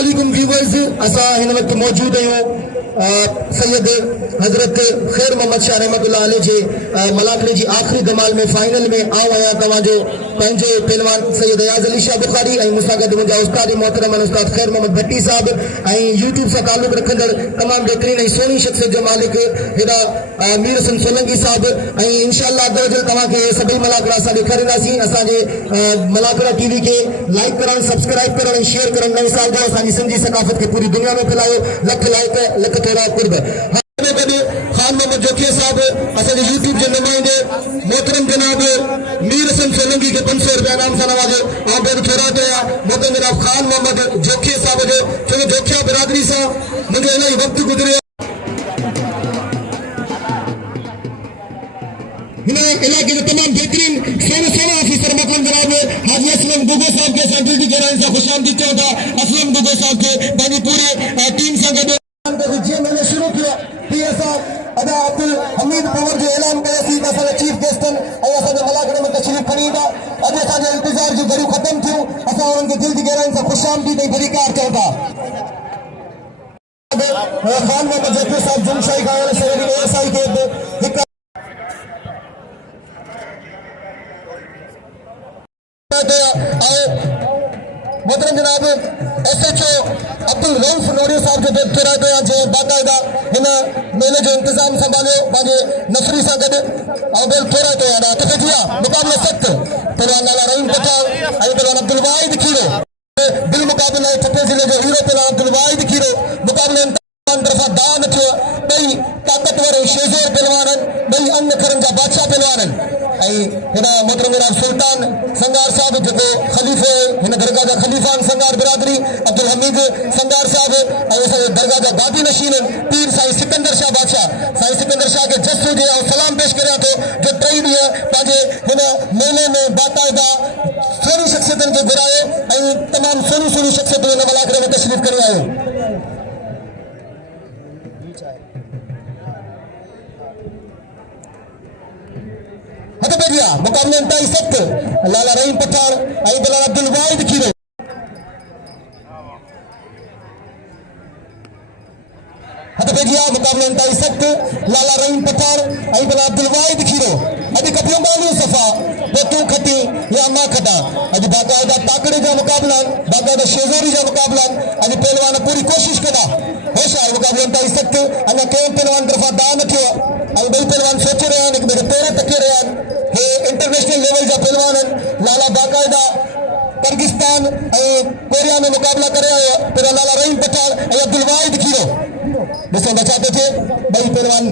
अस्सलामुअलैकुम व्यूवर्स, असा इन वक्त मौजूद आहियूं सैयद हजरत खैर मोहम्मद शाह रहमतुल्लाह अलैह जे मलाखरे जी आखिरी गमाल में फाइनल में आओ आया तवाजो पंहिंजो पहलवान सैयद अयाज अली शाह बुखारी ऐं मूंसां गॾु मुंहिंजा उस्ताद मोहतरम उस्ताद खैर मोहम्मद भट्टी साहब ऐं यूट्यूब सां ताल्लुक़ रखंदड़ तमामु बहितरीन ऐं सुहिणी शख्सियत जो मालिक हेॾा मीरहसन सोलंकी साहब ऐं इंशाअल्लाह अॻिते तव्हांखे सभई मलाखरा असां ॾेखारींदासीं। असांजे मलाखरा टीवी खे लाइक करणु, सब्सक्राइब करणु ऐं शेयर करणु नए साल जो असांजी सिंधी सकाफ़त खे पूरी दुनिया में फैलायो। लख लाइक लख तोड़ा कुर्ब। खान मोहम्मद जोखिया साहब असांजे यूट्यूब जे नुमाइंदे मोहतरम जनाब मीरहसन सोलंकी के 500 रुपया इनाम सां नवाजो। आप बेद थोड़ा तो मोहतरम जनाब खान मोहम्मद जोखिया साहब जो छो जोखिया बिरादरी सां मुझे इलाही वक्त गुजरियो। इलाके जो तमाम बेहतरीन सोना ऑफिसर मोहतरम जनाब हाजी असलम दुगो साहब के साथ दिल की गहराई से खुशामदीद चऊं था। असलम दुगो साहब के पंहिंजी पूरी टीम सां गॾु जीअं मैंने शुरू किया कि असां अदा अब्दुल हमीद पवर जो ऐलान कयोसीं त असांजा चीफ गेस्ट ऐं असांजे मलाखरे में तशरीफ़ खणी ईंदा। अॼु असांजे इंतज़ार जूं घड़ियूं ख़तमु थियूं। असां उन्हनि खे दिल जी गहराई सां खुशामदीद ऐं वधीकार चऊं था। खान मोहम्मद जोखिया साहब जुमशाही खां शहरी एएसआई खे हिकु मोहतरम जनाब SHO अब्दुल रऊफ नोरियो साहब जो बेतरा जो बाकायदा इन मेले जो इंतजाम संभालियो पंहिंजे नफरी सां गॾु ऐं बेल थोरा तो यार तफ़जीया मुक़ाबला सख़्त पहलवान लाला रहीम पठान ऐं पहलवान अब्दुल वाहिद खीरो बिल मुक़ाबला छठे ज़िले जो हीरो पहलवान अब्दुल वाहिद खीरो मुक़ाबले तरफ़ा दाव न थियो। ॿई ताक़तवर ऐं शेज़ोर पहलवान आहिनि, ॿई अन खरनि जा बादशाह पहलवान आहिनि। ऐं हिन मोहतरम जनाब सुल्तान संगार साहब जेको ख़लीफ़ो हिन दरगाह जा ख़लीफ़ा आहिनि संगार बिरादरी अब्दुल हमीद संगार साहब ऐं असांजे दरगाह जा गादी नशीन आहिनि पीर साईं सिकंदर शाह बादशाह। साईं सिकंदर शाह खे जस हुजे ऐं सलाम पेश करियां थो जो 3 ॾींहं पंहिंजे हिन मेले में बाक़ाइदा सुहिणी शख़्सियतनि खे घुरायो ऐं तमामु सुहिणी शख़्सियतूं हिन मलाखरे में तशरीफ़ करे आहियो। मुक़ाबले इंतहाई सख्त लाला रहीम पठान ऐं पहलवान अब्दुल वाहिद खीरो। मुक़ाबले इंतहाई सख्त लाला रहीम पठान ऐं पहलवान अब्दुल वाहिद खीरो। अॼु कपियूं ॻाल्हियूं सफ़ा पोइ तूं खटी या मां खटा। अॼु बाक़ाइदा ताकड़े जा मुक़ाबला आहिनि, बाक़ाइदा शेज़ोरी जा मुक़ाबला आहिनि। अॼु पहलवान पूरी कोशिश कंदा होशियार। मुक़ाबले इंतहाई सख्त अञा कंहिं पहलवान तरफ़ां दाव न थियो ऐं ॿई पहलवान सोचे रहिया आहिनि, हिक ॿिए खे तोड़े तके रहिया आहिनि। हे इंटरनेशनल लेवल जा पहलवान आहिनि। लाला बाक़ाइदा पाकिस्तान ऐं कोरिया में मुक़ाबला करे आयो पहिरियों लाला रहीम पठान ऐं अब्दुल वाहिद खीरो। ॾिसो बचा थो थिए ॿई पहलवान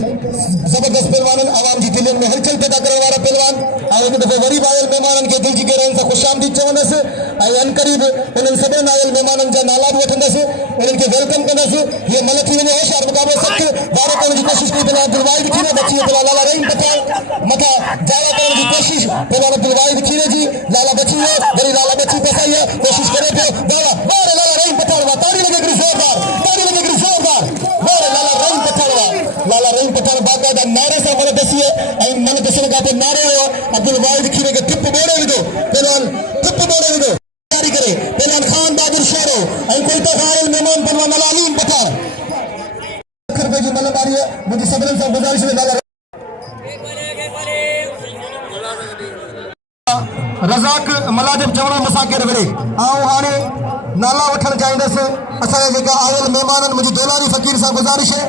ज़बरदस्त पहलवान आहिनि, आवाम जी दिलनि में हलचल पैदा करण वारा पहलवान। ऐं हिकु दफ़ो वरी बि आयल महिमाननि खे दिल जी गहराई सां ख़ुशामदीद चवंदसि ऐं अनक़रीब उन्हनि सभिनी आयल महिमाननि जा नाला बि वठंदसि, उन्हनि खे वेलकम कंदसि। हीअ मल थी वञे होशियार मुक़ाबलो सख़्तु वारो करण जी कोशिशि कई पहलवान अब्दुल वाहिद खीरो बची पहलवान लाला रहीम पठान मथां जाला करण जी कोशिशि पहलवान अब्दुल वाहिद खीरे जी। लाला बची वियो, वरी लाला बची फसाई आहे, कोशिशि करे पियो बाला बारे लाला रहीम पठान हुआ। ताड़ी लॻे हिकिड़ी ज़ोरदार, ताड़ी लॻे हिकिड़ी ज़ोरदार बारे लाला रहीम पठान हुआ। लाला रहीम पठान बाक़ाइदा नारे सां मन दसी ऐं मन दसण खां पोइ नारो हुयो अब्दुल वाहिद खीरे खे टिप ॿोड़े विधो। पहलवान टिप ॿोड़े विधो तयारी करे पहलवान खान बहादुर शेरो ऐं कोयटा खां आयल महिमान पहलवान अलीम पठान। लख रुपए जी मलबारी आहे। मुंहिंजी सभिनीनि सां गुज़ारिश आहे दादा रज़ाक मलाजिब चवण मसां केर विड़े ऐं हाणे नाला वठणु चाहींदुसि। असांजा जेका आयल महिमान आहिनि मुंहिंजी दोलारी फ़क़ीर सां गुज़ारिश आहे,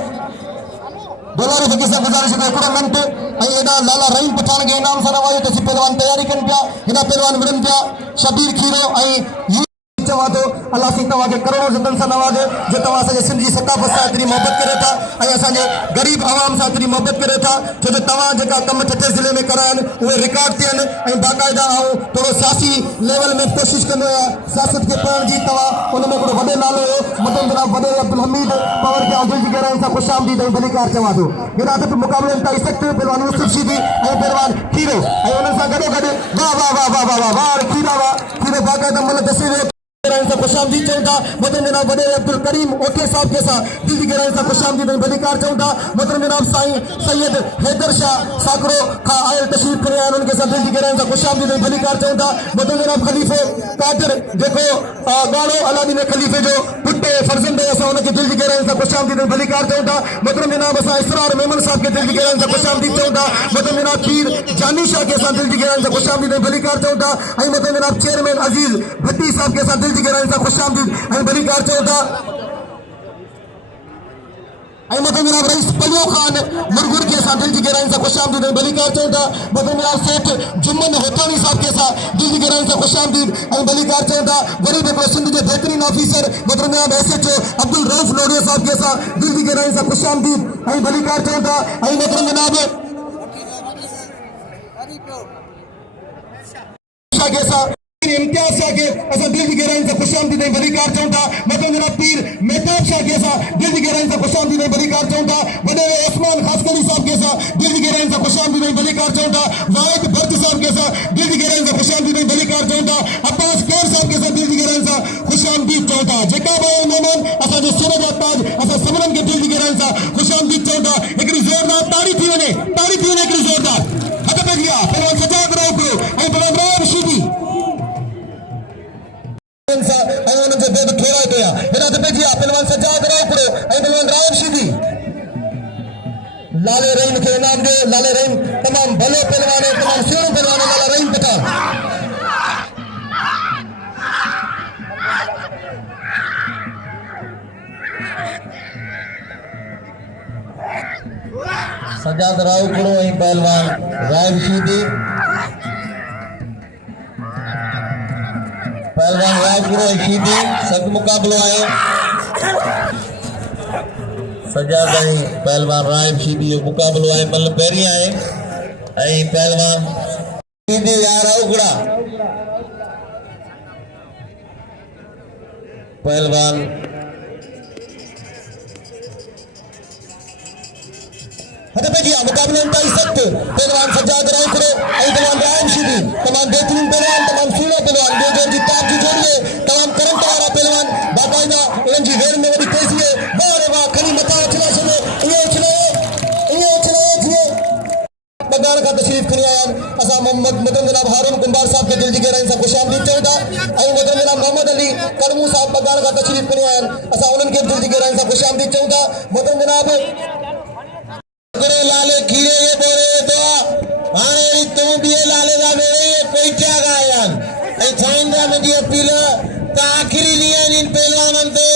दोलारी फ़क़ीर सां गुज़ारिश आहे हिकिड़ो मिंट ऐं हेॾा लाला रहीम पठान खे इनाम सां नवाज़ो त पहलवान तयारी कनि पिया। हिन पहलवान विड़नि पिया शबीर खीरो ऐं चवां थो अलाह साईं तव्हांखे करोड़ों ज़िंदनि सां नवाज़े जो तव्हां असांजे सिंधी सकाफ़त सां एतिरी मोहबत करे था ऐं असांजे ग़रीब आवाम सां एतिरी मोहबत करे था। छो जो तव्हां जेका कम छठे ज़िले में करा आहिनि उहे रिकॉर्ड थियनि ऐं बाक़ाइदा ऐं थोरो सियासी लेवल में कोशिशि कंदो आहियां सियासत खे पढ़ण जी। तव्हां उन में हिकिड़ो वॾो नालो हुयो मोहतरम जनाब वॾे अब्दुल हमीद पवर खे दिल जी गहराई सां ख़ुशामदीद ऐं भलीकार चवां थो। हिन अदब मुक़ाबले इंतहाई सख़्तु पहलवान यूसुफ शीदी ऐं पहलवान खीरो ऐं उन्हनि सां गॾोगॾु वाह वाह वाह वाह वाह वाह वाह खीरा वाह खीरो बाक़ाइदा मन दसी वियो गहराई सां ख़ुशामदीद चऊं था मोहतरम जनाब वॾे अब्दुल करीम ओके साहब के सां दिल जी गहराई सां ख़ुशामदीद ऐं भलीकार चऊं था मोहतरम जनाब साईं सैयद हैदर शाह साकरो खां आयल तशरीफ़ खणी आया आहिनि उन्हनि खे दिल जी गहराई सां ख़ुशामदीद ऐं भलीकार चऊं था मोहतरम जनाब ख़लीफ़े कादिर जेको गानो अलादीन खलीफ़े जो पुटु फर्ज़ंद असां उनखे दिल जी गहराई सां ख़ुशामदीद ऐं भलीकार चऊं था मोहतरम जनाब असां इसरार मेमन साहब खे दिल जी गहराई सां ख़ुशामदीद चऊं था मोहतरम जनाब पीर जानी शाह के सां दिल जी गहराई सां ख़ुशामदीद ऐं भलीकार चऊं था ऐं मोहतरम जनाब चेयरमैन अज़ीज़ भट्टी साहब के सां दिल जी गहराई सां ख़ुशामदीद ऐं भलीकार चऊं था ऐं मोहतरम जनाब रईस पलियो खान मुरगुर के सां दिल जी गहराई सां ख़ुशामदीद ऐं भलीकार चऊं था मोहतरम जनाब सेठ जुम्मन होतानी साहब के सां दिल जी गहराई सां ख़ुशामदीद ऐं भलीकार चऊं था वरी हिकिड़ो सिंध जे बहितरीन ऑफिसर मोहतरम जनाब SHO अब्दुल रऊफ़ लोडियो साहब के सां दिल जी गहराई सां ख़ुशामदीद ऐं भलीकार चऊं था ऐं मोहतरम जनाब के सां इम्तियाज़ शाह के असां दिल जी गहराई सां ख़ुशामदीद ऐं भलीकार चऊं था मोहतरम जनाब पीर मेहताब शाह के सां दिल जी गहराई सां ख़ुशामदीद ऐं भलीकार चऊं था वॾे उस्मान ख़ासकली साहब के सां दिल जी गहराई सां ख़ुशामदीद ऐं भलीकार चऊं था वाहिद भर्त साहब के सां दिल जी गहराई सां ख़ुशामदीद ऐं भलीकार चऊं था अब्बास केर साहब के सां दिल जी गहराई सां ख़ुशामदीद चऊं था जेका बि महिमान असांजे सिर जा ताज असां सभिनीनि खे दिल जी गहराई सां ख़ुशामदीद चऊं था हिकिड़ी ज़ोरदार ताड़ी थी वञे हिकिड़ी ज़ोरदार हथ पे दिया पहलवान सजाद राव ऐं पहलवान राहिब शीदी पहलवान सजाद रावपुरो ऐं पहलवान राहिब शीदी लाले रहीम खे इनाम ॾियो लाले रहीम तमामु भलो पहलवान है तमामु सुहिणो पहलवान है लाला रहीम पठान सजाद रावपुरो ऐं पहलवान राहिब शीदी पहलवान रायपुरो शीदी सख्त मुकाबलो है सजाद पहलवान राहिब शीदी जो मुकाबलो है मतलब पहिरीं है पहलवान शीदी यार उगड़ा पहलवान मुकाबले सख्त पहलवान सजाद रायपुरो पहलवान राहिब शीदी तमाम बेहतरीन पहलवान तमाम सुहिणो पहलवान जी ताप जी जोड़िए तमाम करंट वाला पहलवान बाकायदा उन जी वेर में वही तेजी है वाह रे वाह खड़ी मथा उछला छे ये उछले बगान का तशरीफ खणी आया असा मोहम्मद जनाब हारून कुंभार साहब के दिल जी गहराई सां ख़ुशामदीद चऊं था ऐं जनाब मोहम्मद अली करमू साहब बगान का तशरीफ खणी आया असा उन्हनि खे दिल जी गहराई सां ख़ुशामदीद चऊं था जनाब लाले खीरे ये बोरे तो हाणे तू भी लाले दा वेरे कोई क्या गायन ऐ चाइंदा में दी अपील का आखिरी लिया इन पहलवानन ते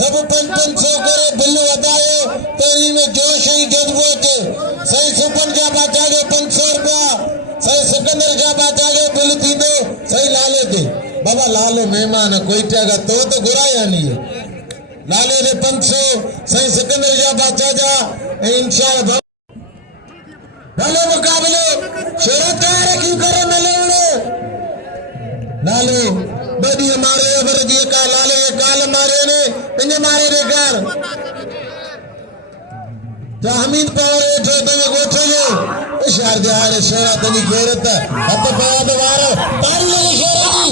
सब 500 करे बिल वधायो तो इन में जोश ही जज्बो अचे सही सुपन जा बाचा जो 500 रुपया सही सिकंदर जा बाचा जो बिल थींदो सही लाले ते बाबा लाले मेहमान कोई क्या का तो गुराया नहीं लाले रे 500 सही सिकंदर जा बाचा जा इंशाअल्लाह लालो मुकाबलो शरत क्यों करे नले लालो बड़ी मारे वर्जी का लाले काल मारे ने इने मारे रे गाल जमीन पावर जो तो गोठो जो इशार दे आरे शेरा तनी गैरत हत पाया दे वार तारी लगे शेरा जी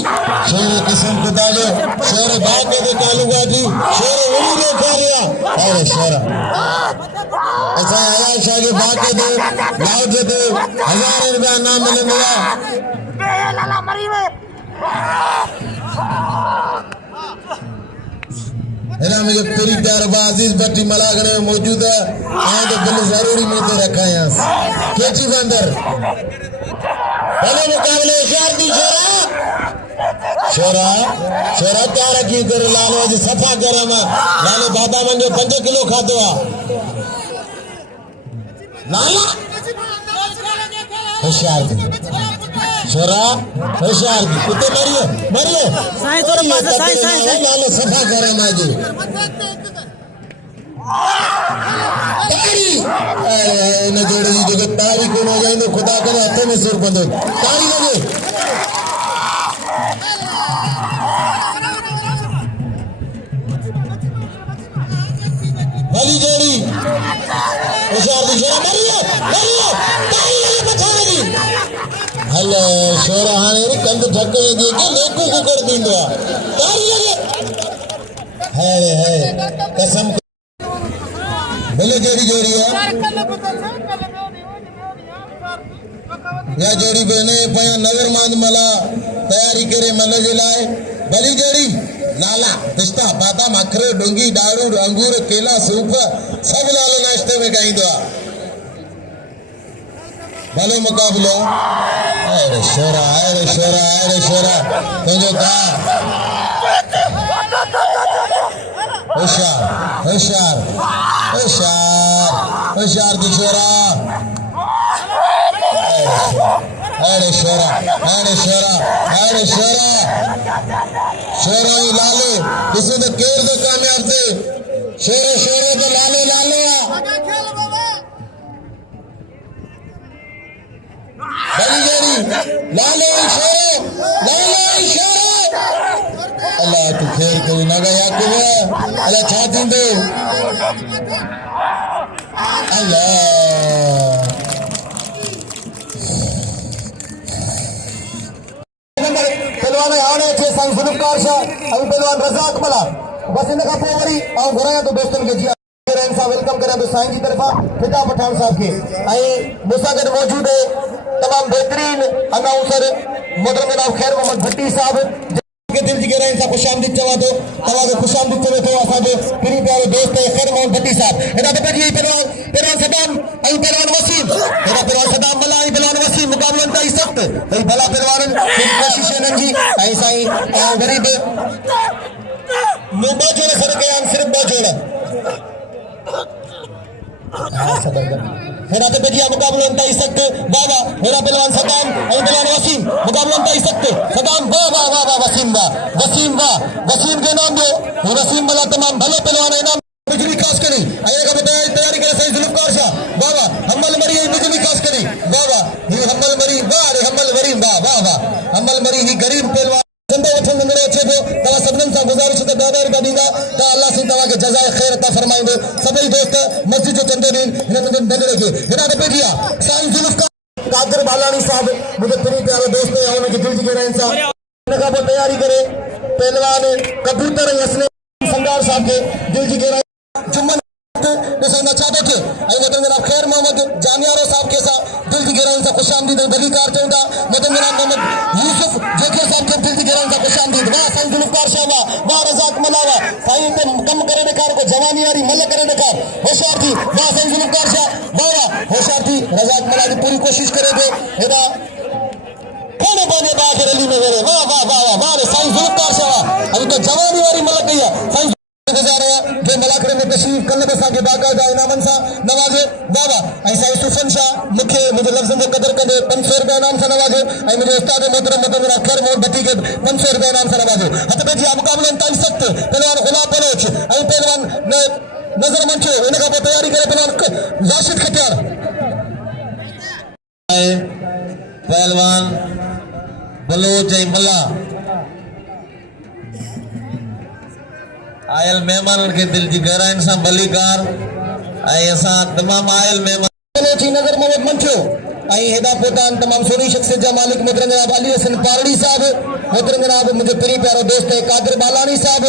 शेर किस्म खुदा जो शेर बाके दे कालूगा जी शेर उड़ी रे कारिया अरे शेरा ऐसा आया शागे बाके दे लाओ जे दे 1000 रुपया नाम मिले मिला लाला मरी वे है ना मुझे पूरी दरबार अजीज भट्टी मलाखड़े में मौजूद है आए तो बिल जरूरी मुझे रखा है यहाँ केची बंदर पहले मुकाबले शार दी शोरा शोरा क्या रखी कर लालो जी सफा कर लालो बादा मन जो 5 किलो खातो आ लाला होशियार शोरा होशियार कुत्ते मरिए साईं तोरे पास साईं लालो सफा कर माजी तारी न जोड़ी जो तारी कोन हो जाए तो खुदा करे हाथ में सुर बंदो तारी लगे भली जोड़ी होशियार दी शोरा मरिए तारी लगे बचाने दी हलो शोरा हाने कंद ठक दे के लेकू को कर दींदो तारी लगे है कसम बोले जोड़ी है या जोड़ी बने पया नगर मांद मला तैयारी करे मल जे लाए भली जोड़ी लाला पिस्ता बादाम अखरोट डोंगी दारू अंगूर केला सूप सब लाल नाश्ते में गाइंदो आ भलो मुकाबलो अरे शोरा तुझो का होशियार दी छोरा अरे शोरा शोरो ही लाले किसी तो केर तो कामयाब थे शोरो तो लाले बड़ी जोड़ी लाले शोरो अल्लाह तू खेर कोई ना गया याकूब अल्लाह छा थींदो अल्लाह पहलवान आने थे संग ख़ार शाह अभी पहलवान रज़ाक मला बस इन का पोइ वरी आऊं घुरायां तो दोस्तन के जी वेलकम करें तो साईं जी तरफा फिदा पठान साहब के मूंसां गॾु मौजूद है तमाम बेहतरीन अनाउंसर मोहतरम जनाब खैर मोहम्मद भुट्टी साहब के दिल जी गहराई सां खुशामदीद चवां थो तव्हांखे खुशामदीद चवे थो असांजो प्रिय प्यारो दोस्त खैर मोहम्मद भुट्टी साहब हेॾा त पंहिंजी पहलवान सदाम ऐं पहलवान वसीम हेॾा पहलवान सदाम भला ऐं पहलवान वसीम मुक़ाबलनि ताईं सख़्तु भई भला पहलवाननि कोशिश हिननि जी ऐं साईं वरी बि मूं ॿ जोड़ सर कया आहिनि सिर्फ़ु ॿ जोड़ हेरा तो बेटिया मुकाबलों ताई सख्त बाबा हेरा पहलवान सदाम और पहलवान वसीम मुकाबलों ताई सख्त सदाम वाह वसीम के नाम दो वसीम वाला तमाम भले पहलवान इनाम बिजली खास करी आएगा बताया तैयारी करे सही ख़ार शाह बाबा हम्मल मरी बिजली खास करी बाबा ही हम्मल मरी वाह रे हम्मल मरी वाह हम्मल मरी ही गरीब पहलवान चंदो वठण नंदड़ो अचे थो तव्हां सभिनीनि सां गुज़ारिश त 10,000 रुपया ॾींदा त अल्लाह साईं तव्हांखे जज़ाए ख़ैर अता फरमाईंदो सभई दोस्त मस्जिद जो चंदो ॾियनि हिन नंदड़े खे हेॾा त पेजी आहे साईं ज़ुल्फ़कार कादर बालानी साहब मुंहिंजो प्रिय प्यारो दोस्त ऐं हुनखे दिलि जी गहराइनि सां हिन खां पोइ तयारी करे पहलवान कबूतर ऐं हसने संगार साहब खे दिलि जी गहराई जुम्मन ॾिसंदा छा थो थिए ऐं मोहतरम जनाब खैर मोहम्मद जानियारो साहब खे दिलि जी गहराइनि सां खुशामदीद ऐं भलीकार चवंदा मोहतरम जनाब मोहम्मद यूसुफ जेके साहब खे दिलि जी गहराइनि सां खुशामदीद वाह साईं ज़ुल्फ़कार शाह वाह रज़ाक मला वाह साईं ते कम करे ॾेखार को जवानी वारी मल करे ॾेखार होशियार थी वाह साईं ज़ुल्फ़कार शाह वाह होशियार थी रज़ाक मला जी पूरी कोशिश करे थो हेॾा कोने बाने बा के रली में वेरे वाह रे साईं ज़ुल्फ़कार शाह अभी तो जवानी वारी मल कई है साईं जो मलाखड़े में तशरीफ कल के बाकायदा इनामन सां नवाजे बाबा ऐं साईं इरफान शाह मूंखे मुंहिंजे लफ़्ज़नि जो क़दुरु कंदे 500 रुपया इनाम सां नवाजे ऐं मुंहिंजे उस्ताद मोहतरम खैर मोहम्मद भुट्टी खे 500 रुपया इनाम सां नवाजे हथ पेजी आहे मुक़ाबलनि ताईं सख़्त पहलवान गुलाब बलोच ऐं पहलवान नज़र मंचो इन खां पोइ तयारी करे पहलवान राशिद खटियार पहलवान बलोच ऐं मल्ला आयल मेहमान के दिल जी गहराइन सां भलीकार ऐं तमाम आयल मेहमान नज़र मोहम्मद मंचो ऐं हेॾा पोतान तमाम सोनी शख्सियत जा मालिक मोहतरम जनाब अली हसन पारड़ी साहब मोहतरम जनाब मुझे प्रिय प्यारो दोस्त कादिर बालानी साहब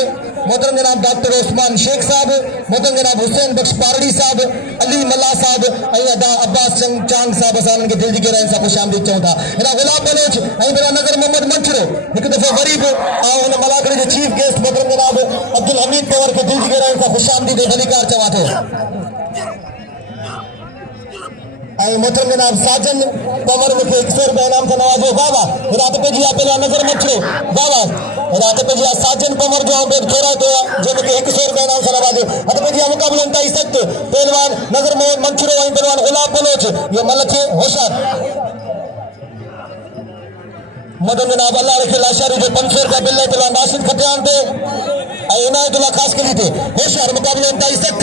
मोहतरम जनाब डॉक्टर उस्मान शेख साहब मोहतरम जनाब हुसैन बख्श पारड़ी साहब अली मल्ला साहब ऐं अदा अब्बास चांग साहब असां उन्हनि खे दिलि जी गहराइनि सां खुशामदीद चऊं था हेॾा गुलाब बलोच ऐं मेरा नज़र मोहम्मद मंचरो हिकु दफ़ो वरी बि हुन मलाखड़े जे चीफ गेस्ट मोहतरम जनाब अब्दुल हमीद पवर खे दिलि जी गहराइनि सां खुशामदीद ऐं भलीकार चवां थो ऐं मोहतरम जनाब साजन पवर मूंखे 100 रुपया इनाम सां नवाज़ो बाबा रात पेजी आहे पहलवान नज़र मंचरो बाबा रात पेजी आहे साजन पवर जो छोरा थियो आहे जो मूंखे 100 रुपया इनाम सां नवाज़ो हथ पेजी आहे मुक़ाबलनि ताईं सख़्त पहलवान नज़र मोहम्मद मंचरो ऐं पहलवान गुलाब बलोच इहो मल खे होशियार मोहतरम जनाब अल्लाह रखे लाशारी जो 500 रुपया बिल पहलवान राशिद खटियान ते ऐं इनायतुल्लाह ख़ास कली ते होशियार मुक़ाबलनि ताईं सख़्त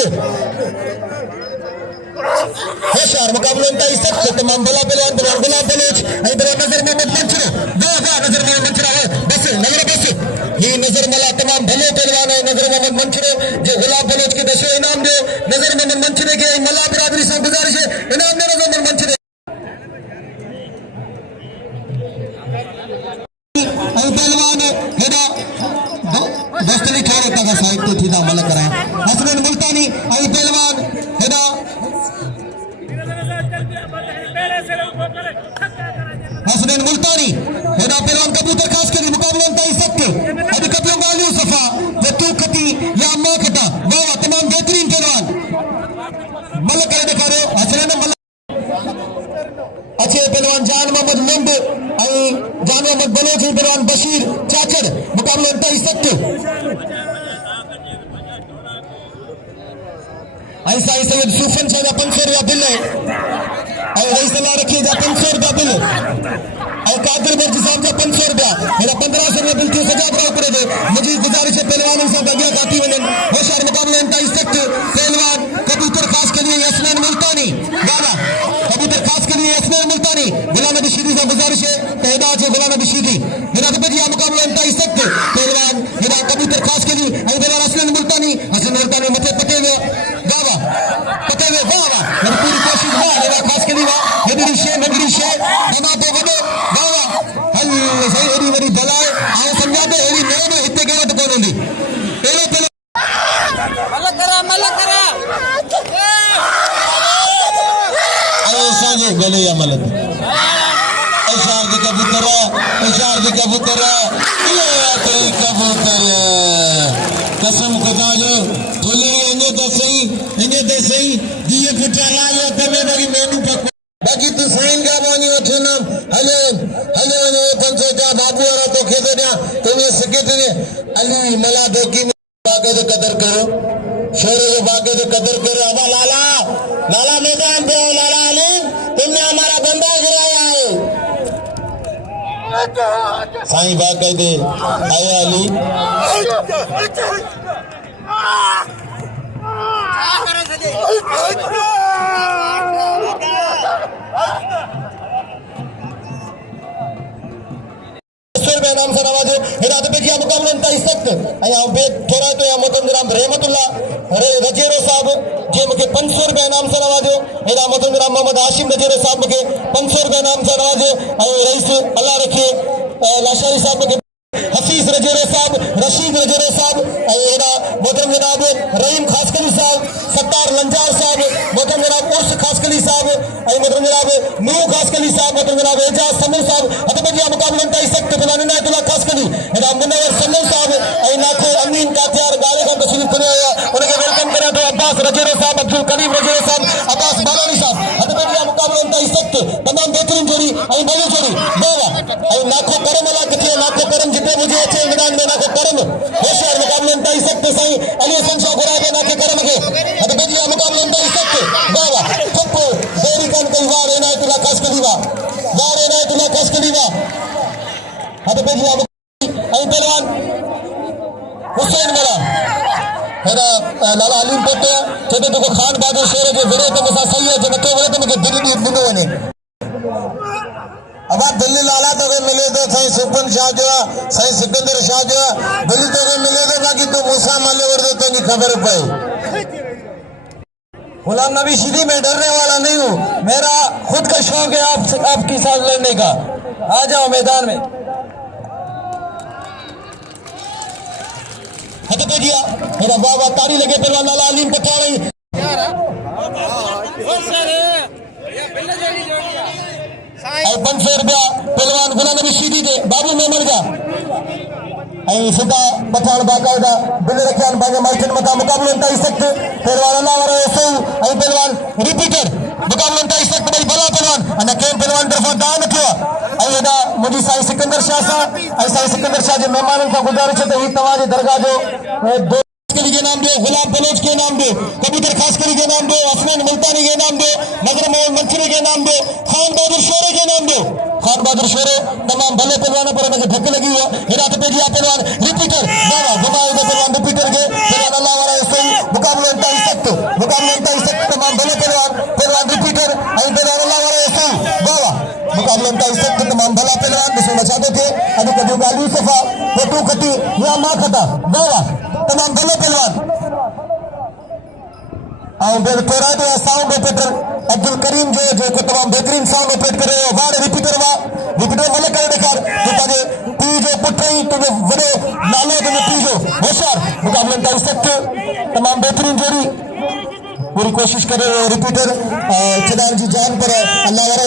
होशियार मुक़ाबलों ताईं सख़्त तमाम भला पहलवान गुलाब बलोच ऐं नज़र मोहम्मद मंचरो वाह नज़र मोहम्मद मंचरो बस ही नज़र मला तमाम भलो पहलवान है नज़र मोहम्मद मंचरो जो गुलाब बलोच के दशो इनाम दो नज़र मोहम्मद मंचरे के मल्ला बिरादरी से गुजारिश है इनाम दे नज़र मोहम्मद मंचरे पहलवान हेडा दोस्तरी ठहरे का साहित्य थी हसनैन मुल्तानी हेदा पहलवान कबूतर खास करी मुकाबला इंतहाई सख्त अभी कपियों गालियों सफा वो तू खती या अम्मा खता वाह वाह तमाम बेहतरीन पहलवान मलक करे दिखा रहे हसनैन मलक अच्छे पहलवान जान मोहम्मद लुंड आई जान मोहम्मद बलोच पहलवान बशीर चाचड़ मुकाबला इंतहाई सख्त ऐसा ही सैयद सुफन शाह 500 रुपया बिल है और रईस अल्लाह रखिए जा 500 रुपया बिल और कादिर बर्जी साहब जा 500 रुपया मेरा 1500 रुपया बिल थी सजा बराबर करे दे मुझे गुजारिश है पहलवानों से बगिया गाती वजन होशियार मुकाबला इंतहाई सख्त पहलवान कबूतर खास के लिए हसनैन मुल्तानी गाना कबूतर खास के लिए हसनैन मुल्तानी गुलाम नबी शीदी से गुजारिश है कहदा है गुलाम नबी शीदी मेरा तो बजिया मुकाबला इंतहाई सख्त पहलवान मेरा कबूतर खास के लिए पहलवान हसनैन मुल्तानी मथे पटे हुए गावा पटे हुए वाह वाह मेरी पूरी कोशिश वाह मेरा खास के लिए वाह नगरी शे दमा तो वडो गावा हल सही एडी वडी बलाए आओ समझा दे एडी नए में हिते के वट कोन हुंदी पहले मलखरा ऐसा जे गले या मलक इशार दे कबूतर ये तेरी कबूतर कसम खुदा जो बोले इने तो सही दिए फुटाला यो तने लगी मेनू पक बाकी तू साइन का बानी वठे ना हले ने पंचो जा बाबू वाला तो खेदे ना तुम्हें सेक्रेटरी अली मला दोकी बागे तो कदर करो शोरे के बागे तो कदर करो अब लाला मैदान पे आओ लाला अली तुमने हमारा बंदा गिराया है साईं बागे दे आया अली नाम से नवाजो हिदायत पे किया मुकाबला इंतहाई सख्त आया बे थोड़ा तो या मोहम्मद राम रहमतुल्लाह रजेरो साहब जे मुके 500 रुपया नाम से नवाजो हिदा मोहम्मद राम मोहम्मद हाशिम रजेरो साहब मुके 500 रुपया नाम से नवाजो और रईस अल्लाह रखिए लाशारी साहब मुके हफीज रजेरो साहब रशीद रजेरो साहब और मोहतरम जनाब रहीम खासकली साहब सत्तार लंजार साहब मोहतरम जनाब उर्स खासकली साहब और मोहतरम जनाब नूह खासकली साहब मोहतरम जनाब एजाज समू साहब हतबजिया मुकाबला इंतहाई सख्त फिलहाल इनायतुल्लाह खासकली हेदा मुनव्वर समू साहब और नाखो अमीन कातियार गाले का तशरीफ करे उनके वेलकम करे तो अब्बास रजेरो साहब अब्दुल करीम रजेरो साहब अब्बास बालानी साहब हतबजिया मुकाबला इंतहाई सख्त तमाम बेहतरीन जोड़ी और बड़ी जोड़ी बावा और नाखो करम अला किथे नाखो करम जिते मुझे अच्छे मैदान में नाखो करम होशियार मुकाबला इंतहाई सख्त सही अली हसन शाह गुराबे नाखे करम के हतबजिया मुकाबला इंतहाई सख्त बावा ठप देरी कन कई वार इनायतुल्लाह खासकली वा हतबजिया आई पहलवान हुसैन वाला हेरा लाला अलीम पोते चेते तो खान बहादुर शेर के विरे तो मसा सही है जो नतो विरे तो मुके दिल्ली मुनो वने अब दिल्ली लाला तो मिले तो सही सुपन शाह जो सही सिकंदर शाह जो दिल्ली तो मिले तो बाकी तो मूसा माले वर्दे तो नहीं खबर पाई गुलाम नबी शीदी में डरने वाला नहीं हूँ मेरा खुद का शौक है आपके साथ लड़ने का आ जाओ मैदान में हतबजिया मेरा बाबा तारी लगे पहलवान लाला अलीम पठाड़ी 500 रुपया पहलवान गुलाम नबी शीदी दे बाबू मेमन का सीधा पठान बाकायदा बिल रखियान बागे मार्केट मता मुकाबला इंतहाई सख्त पहलवान अल्लाह वाला सो पहलवान रिपीटर मुकाबला इंतहाई सख्त भाई भला पहलवान अने के पहलवान तरफ दान किया एदा मुझी साईं सिकंदर शाह सा साईं सिकंदर शाह जे मेहमानन का गुजारिश है ही तवाजे दरगाह जो दो के नाम दो गुलाम बलोच के नाम दो कबूतर खासकरी के नाम दो हसनैन मुल्तानी के नाम दो नजर मोहम्मद मंसूरी के नाम दो खान बहादुर शोरे के नाम दो खान बहादुर शोरे तमाम भले पहलवानों पर मुझे धक्के लगी हुआ हिदायत पे दिया पहलवान रिपीटर बाबा घुमाए हुए पहलवान रिपीटर के पहलवान अल्लाह वाला सही मुकाबला इंतहाई सख्त तमाम भले पहलवान रिपीटर पहलवान अल्लाह वाला सही बाबा मुकाबला इंतहाई सख्त तमाम भला पहलवान जिसमें मचाते थे अभी कभी गाली सफा फोटो खती या मां खता बाबा तमाम भले पहलवान और थोड़ा तो साउंड ऑपरेटर अब्दुल करीम जो को तमाम बेहतरीन साउंड ऑपरेट करे वाड़ रिपीटर मलक करे दिखार तो ताजे पी जो पुटई तो बड़े नाले तो पी जो होशियार मुकाबला इंतहाई सख्त तमाम बेहतरीन जोड़ी पूरी कोशिश करे रिपीटर खिदार जी जान पर अल्लाह वाला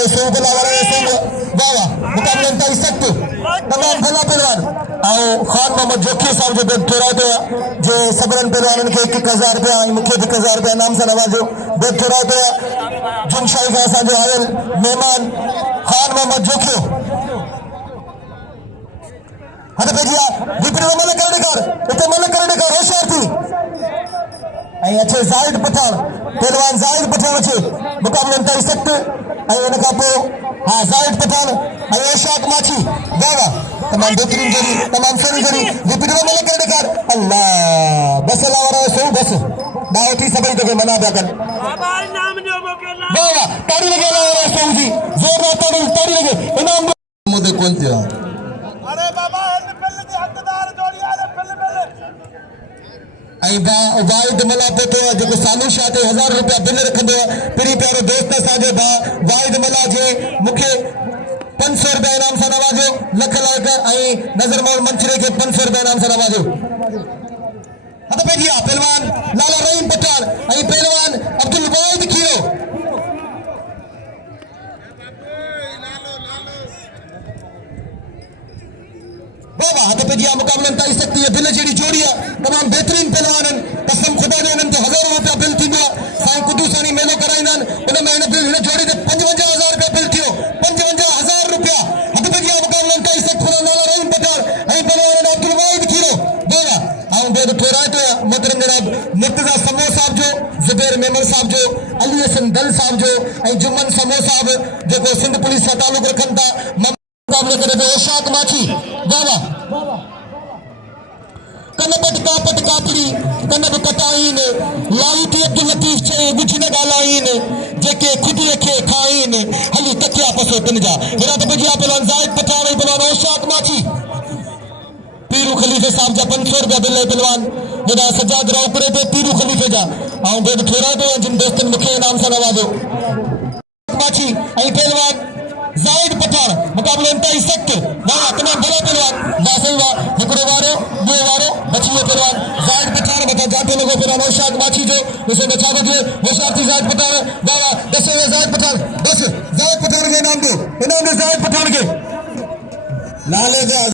मोहम्मद जोखीर साहब जो बेद थोड़ा तो जो सबरन पहलवान के 1000 रुपया मुख्य 1000 रुपया नाम से नवाजो बेद थोड़ा तो जुन शाही का असांजो आयल मेहमान खान मोहम्मद जोखियो हद पेजिया विपरीत मल कर इते मल कर होशियार थी ऐं अच्छे जाहिद पठान पहलवान जाहिद पठान अच्छे मुकाबले ताईं सख्त ऐं इन खां पोइ हाँ जाहिद पठान ऐं इशाक माछी वाह तमाम बेहतरीन जरी तमाम सही जरी विपरीत मल कर अल्लाह बस अल्लाह वारा सो बस दाव थी सभई तो मना पिया कनि वाह वाह ताड़ी लगे अल्लाह वारा सो जी जोरदार ताड़ी लगे इनाम मुदे कोन थियो अरे बाबा पिल दी हकदार जोड़ी आले पिल वाहिद मला पोतो जो सालू शाह ते 1000 रुपया बिल रखंदो पिरी प्यारो दोस्त असांजो वाहिद मला जे मूंखे 500 रुपया इनाम सां नवाजो लख लाख ऐं नज़र मोहम्मद मंचरे के 500 रुपया इनाम सां नवाजो हथ पे दिया पहलवान लाला रहीम पठान ऐं पहलवान अब्दुल वाहिद खीरो बाबा हथ पे दिया मुकाबलन ताई सकती है दिल जेडी जोड़ी है तमाम बेहतरीन पहलवान कसम खुदा जो इन्हनि ते 1000 रुपया बिल थींदो साईं कुदूसानी मेलो कराईंदा उन में इन जोड़ी ते 55000 रुपया बिल थियो 55000 रुपया हथ पे दिया मुकाबलन ताई सकती है लाला रहीम पठान ऐं पहलवान अब्दुल वाहिद खीरो बाबा आऊं बेद थोराए तो मोहतरम जनाब मुर्तजा समो साहब जो जुबैर मेमन साहब जो अली हसन दल साहब जो ऐं जुमन समो साहब जो सिंध पुलिस सां तालुक रखनि था मुकाबले करे तो इशाक माछी बाबा कनपट कापड़ी कनब कटाईन लालती अब्दुल लतीफ चे बुझन गालाईन जेके खुदी के खाईन हली तकिया पसो तिन जा मेरा तो बजिया पहलवान जाहिद पठान पहलवान इशाक माछी पीरू खलीफे साहब जा 500 रुपया बिल पहलवान जदा सजाद रौकरे ते पीरू खलीफे जा आऊं बेद थोरा तो जिन दोस्तन मुखे इनाम सां नवाजो माछी ऐं पहलवान जाहिद पठान मुकाबले इंतहाई सख्त वाह तमाम भला पहलवान वासई वाह हिकड़ो वारो बो वारो बची वो पहलवान जाहिद पठान बता जाते लोगों पहलवान इशाक माछी जो उसे बचा दे होशियार थी जाहिद पठान वाह दस जाहिद पठान बस जाहिद पठान के इनाम दो जाहिद पठान के लाले